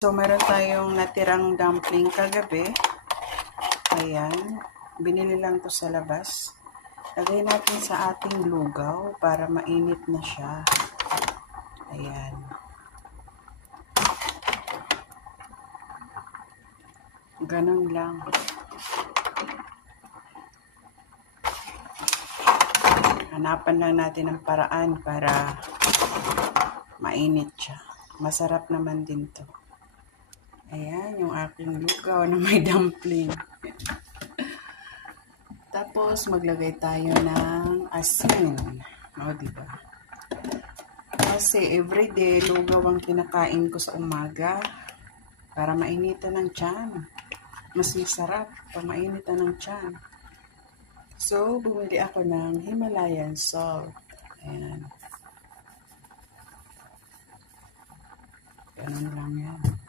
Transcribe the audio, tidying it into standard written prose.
So, meron tayong natirang dumpling kagabi. Ayan. Binili lang to sa labas. Lagay natin sa ating lugaw para mainit na siya. Ayan. Ganun lang. Hanapan lang natin ang paraan para mainit siya. Masarap naman din to. Ayan, yung aking lugaw na may dumpling. Tapos, maglagay tayo ng asin. O, diba? Kasi, everyday, lugaw ang kinakain ko sa umaga para mainitan ng tiyan. Mas masarap pag mainitan ng tiyan. So, bumili ako ng Himalayan salt. Ayan. Ganun lang yan.